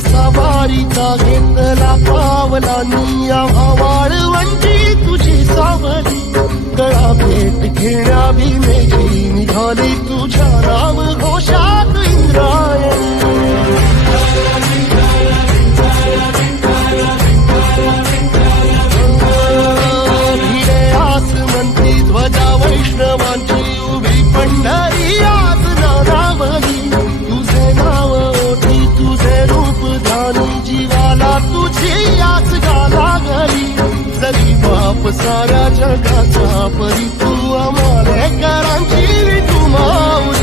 कसा वारीचा घेतला पावला निया वाळवंटी तुझी सावली गळा भेट घेण्या भीमेची निघाली तुझ्या राम घोषात इंद्रायणी भिडे आसमंती ध्वजा वैष्णवांची उभी पंढरी आज नारावली तुझे नाव ओठी तुझे रूप धानी जीवाला तुझी आस लागली जरी बाप साऱ्या जगाचा परी तू आम्हाला करांची तू माऊली